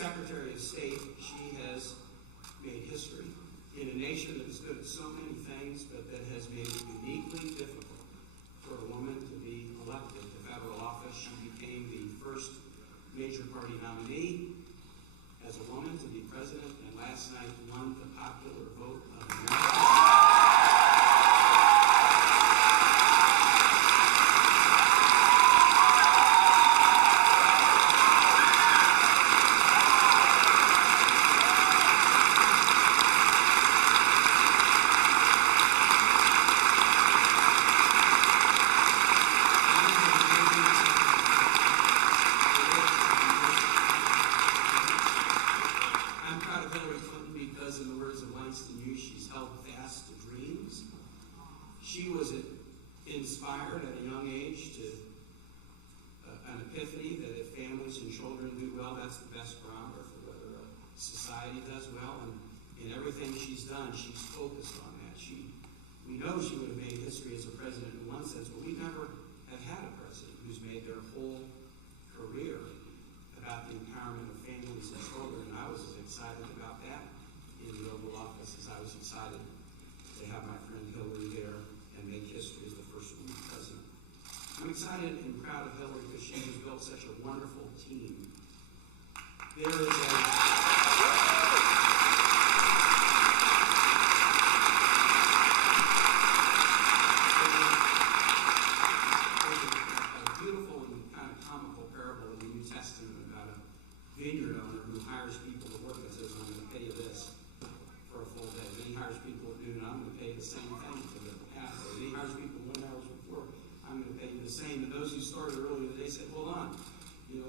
Secretary of State, she has made history in a nation that is good at so many things, but that has made it uniquely difficult for a woman to be elected to federal office. She became the first major party nominee as a woman to be president, and last night won the popular vote of America. She was inspired at a young age to an epiphany that if families and children do well, that's the best barometer for whether a society does well. And in everything she's done, she's focused on that. We know she would have made history as a president in one sense, but we never have had a president who's made their whole career about the empowerment of families and children. And I was as excited about that in the Oval Office as I was excited to have my friend Hillary there and make history as the first woman president. I'm excited and proud of Hillary because she has built such a wonderful team. There is a beautiful and kind of comical parable in the New Testament about a vineyard owner who hires people to work and says, I'm going to pay you this for a full day. Then he hires people at noon, I'm going to pay you the same thing for the half day. Then he hires people 1 hour before, I'm going to pay you the same. And those who started earlier, they said, hold on, we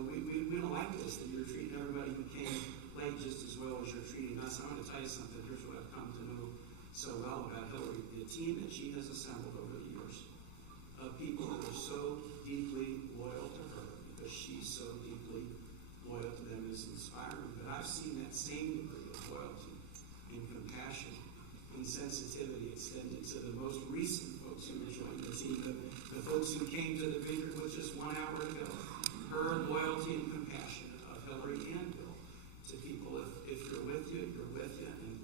don't like this, that you're treating everybody who came late just as well as you're treating us. I'm going to tell you something. Here's what I've come to know so well about Hillary. The team that she has assembled over the years of people that are so deeply loyal to her because she's so deeply loyal to them is inspiring. But I've seen that same degree of loyalty and compassion and sensitivity extended to the most recent folks who have joined the team, the folks who came to the vineyard with just 1 hour to go. Her loyalty and compassion of Hillary and Bill to people, if you're with you, you're with you, and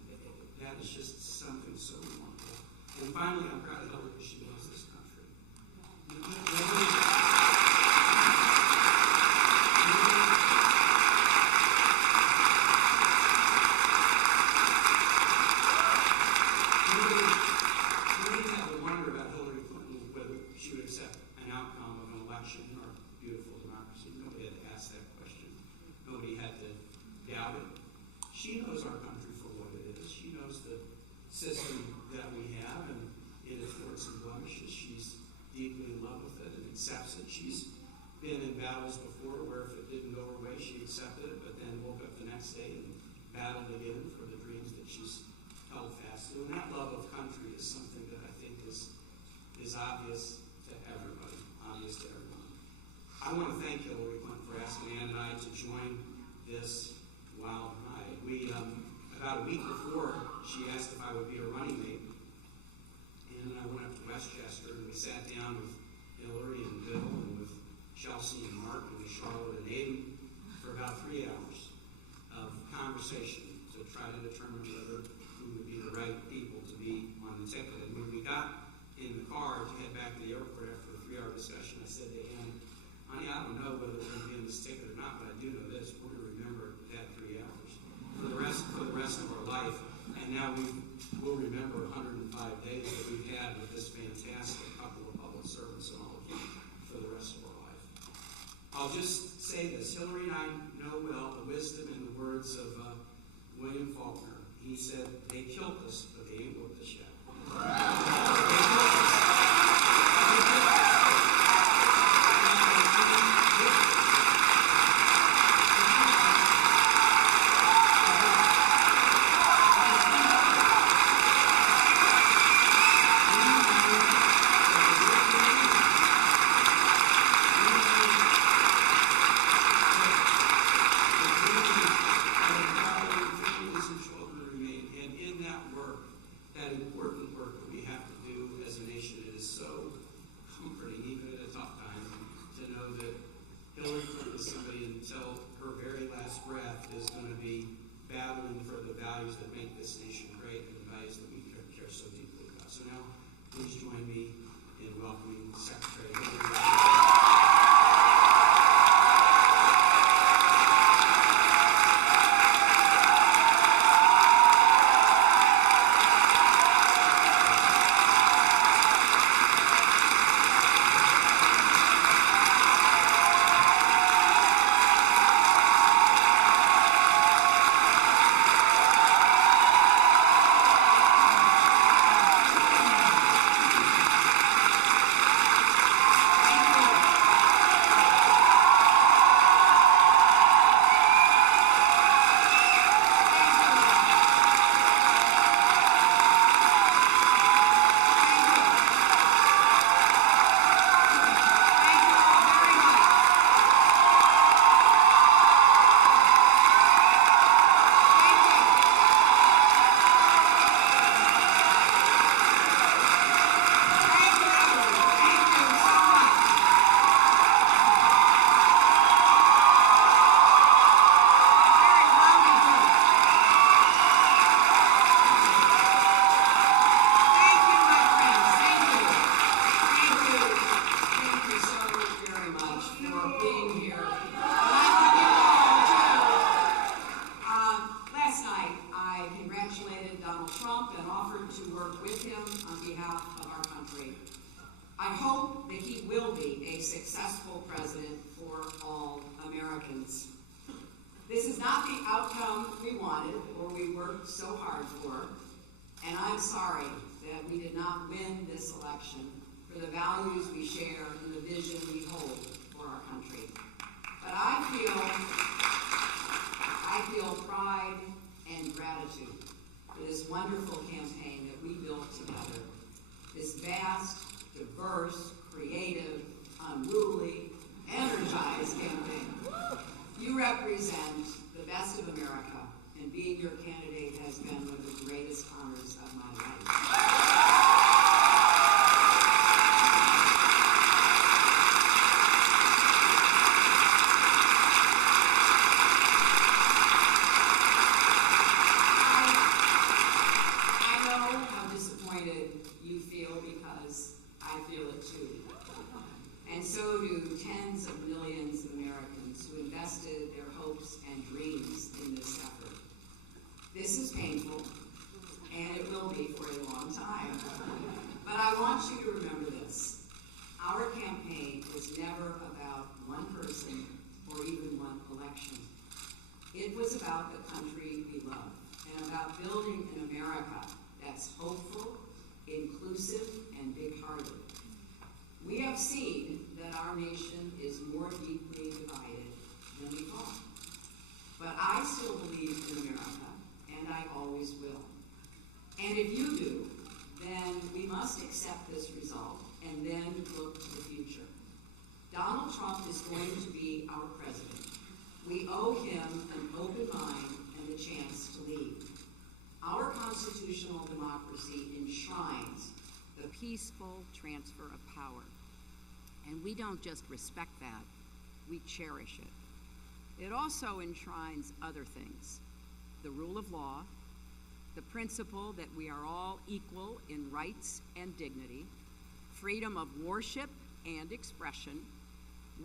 that is just something so remarkable. And finally, I'm proud of Hillary because she loves this country. She knows our country for what it is. She knows the system that we have and in its warts and blemishes. She's deeply in love with it and accepts it. She's been in battles before where if it didn't go her way, she accepted it, but then woke up the next day and battled again for the dreams that she's held fast to. And that love of country is something that I think is obvious to everybody, obvious to everyone. I want to thank Hillary Clinton for asking Ann and I to join this wild ride. We, about a week before, she asked if I would be a running mate. And I went up to Westchester and we sat down with Hillary and Bill and with Chelsea and Mark and with Charlotte and Aiden for about 3 hours of conversation to try to determine whether we would be the right people to be on the ticket. And when we got in the car to head back to the airport after the 3-hour discussion, I said to Ann, honey, I don't know whether we're going to be in this ticket or not, but I do know this. We're going to remember that 3 hours for the rest of our life. And now we'll remember 105 days that we've had with this fantastic couple of public servants and all of you for the rest of our life. I'll just say this. Hillary and I know well the wisdom and the words of William Faulkner. He said, they killed us, but they ain't whipped us yet. That important work that we have to do as a nation breath is going to be battling for the values that make this nation great and the values that we care so deeply about. So now, please join me in welcoming Secretary Hillary. I hope that he will be a successful president for all Americans. This is not the outcome we wanted or we worked so hard for, and I'm sorry that we did not win this election for the values we share and the vision we hold for our country. But I feel pride and gratitude for this wonderful campaign that we built together. This vast, diverse, creative, unruly, energized campaign. You represent the best of America, and being your candidate has been one of the greatest honors of my life. And so do tens of millions of Americans who invested their hopes and dreams in this effort. This is painful, and it will be for a long time. But I want you to remember this. Our campaign was never about one person or even one election. It was about the country we love and about building an America that's hopeful, inclusive, and big-hearted. We have seen that our nation is more deeply divided than we thought. But I still believe in America, and I always will. And if you do, then we must accept this result and then look to the future. Donald Trump is going to be our president. We owe him an open mind and the chance to lead. Our constitutional democracy enshrines the peaceful transfer of power. And we don't just respect that, we cherish it. It also enshrines other things: the rule of law, the principle that we are all equal in rights and dignity, freedom of worship and expression.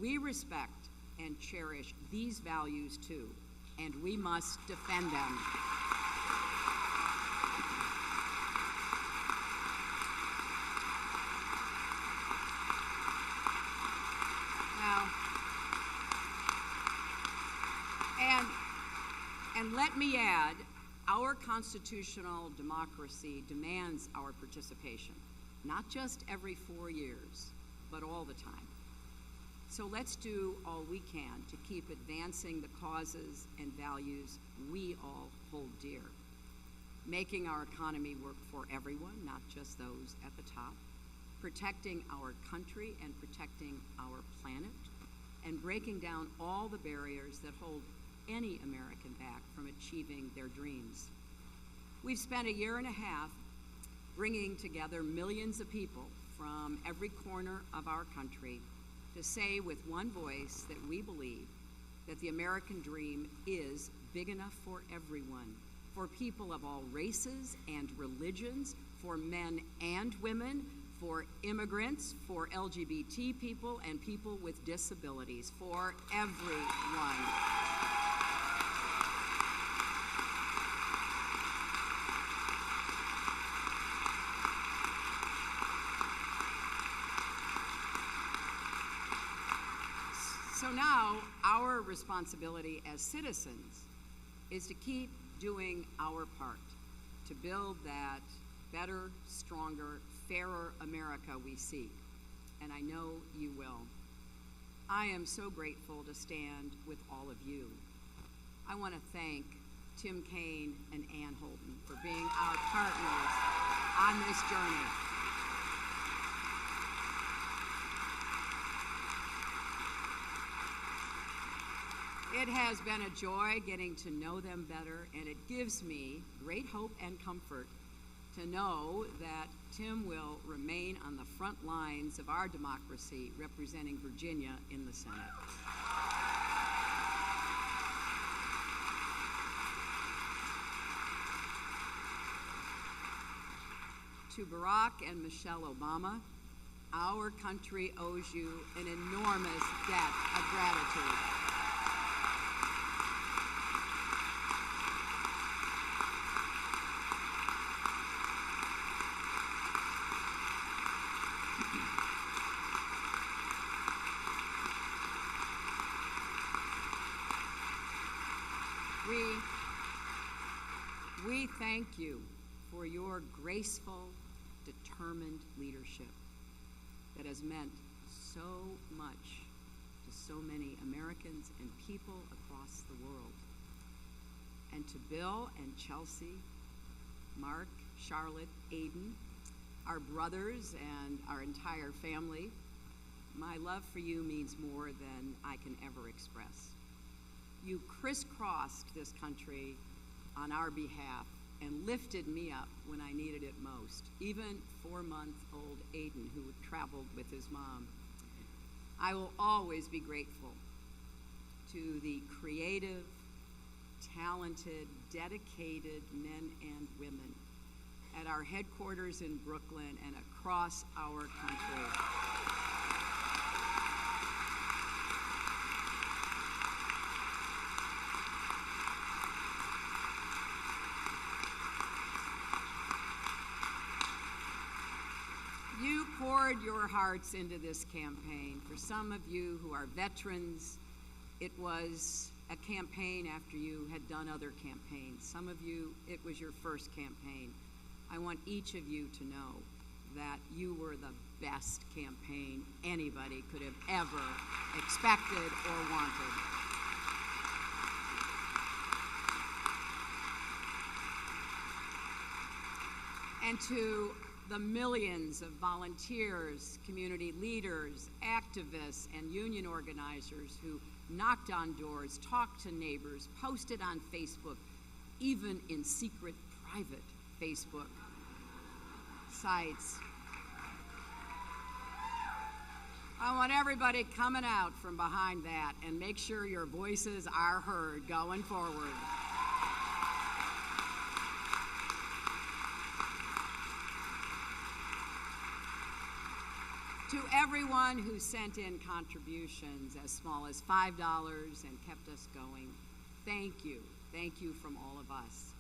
We respect and cherish these values too, and we must defend them. And let me add, our constitutional democracy demands our participation, not just every 4 years, but all the time. So let's do all we can to keep advancing the causes and values we all hold dear, making our economy work for everyone, not just those at the top, protecting our country and protecting our planet, and breaking down all the barriers that hold any American back from achieving their dreams. We've spent a year and a half bringing together millions of people from every corner of our country to say with one voice that we believe that the American dream is big enough for everyone, for people of all races and religions, for men and women, for immigrants, for LGBT people, and people with disabilities, for everyone. So now, our responsibility as citizens is to keep doing our part to build that better, stronger, fairer America we seek. And I know you will. I am so grateful to stand with all of you. I want to thank Tim Kaine and Ann Holden for being our partners on this journey. It has been a joy getting to know them better, and it gives me great hope and comfort to know that Tim will remain on the front lines of our democracy, representing Virginia in the Senate. To Barack and Michelle Obama, our country owes you an enormous debt of gratitude. We thank you for your graceful, determined leadership that has meant so much to so many Americans and people across the world. And to Bill and Chelsea, Mark, Charlotte, Aiden, our brothers and our entire family, my love for you means more than I can ever express. You crisscrossed this country on our behalf and lifted me up when I needed it most, even 4-month-old Aiden, who traveled with his mom. I will always be grateful to the creative, talented, dedicated men and women at our headquarters in Brooklyn and across our country. You poured your hearts into this campaign. For some of you who are veterans, it was a campaign after you had done other campaigns. Some of you, it was your first campaign. I want each of you to know that you were the best campaign anybody could have ever expected or wanted. And to the millions of volunteers, community leaders, activists, and union organizers who knocked on doors, talked to neighbors, posted on Facebook, even in secret, private Facebook sites. I want everybody coming out from behind that and make sure your voices are heard going forward. To everyone who sent in contributions as small as $5 and kept us going, thank you. Thank you from all of us.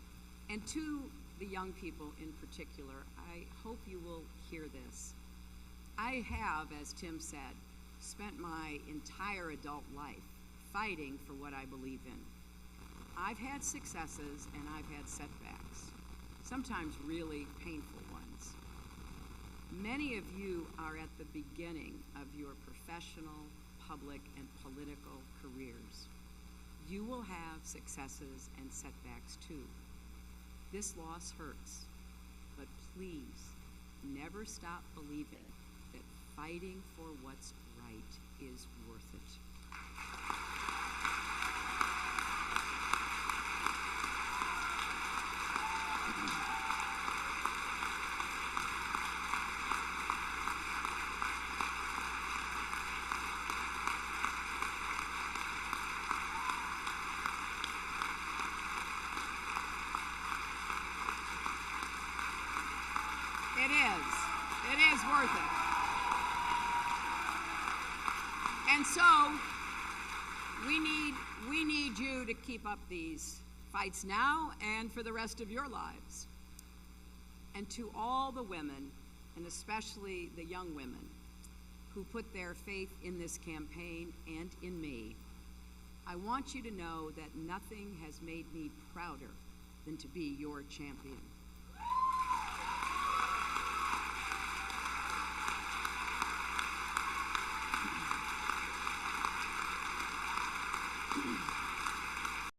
And to the young people in particular, I hope you will hear this. I have, as Tim said, spent my entire adult life fighting for what I believe in. I've had successes and I've had setbacks, sometimes really painful ones. Many of you are at the beginning of your professional, public, and political careers. You will have successes and setbacks too. This loss hurts, but please never stop believing that fighting for what's right is worth it. worth it. And so, we need you to keep up these fights now and for the rest of your lives. And to all the women, and especially the young women, who put their faith in this campaign and in me, I want you to know that nothing has made me prouder than to be your champion.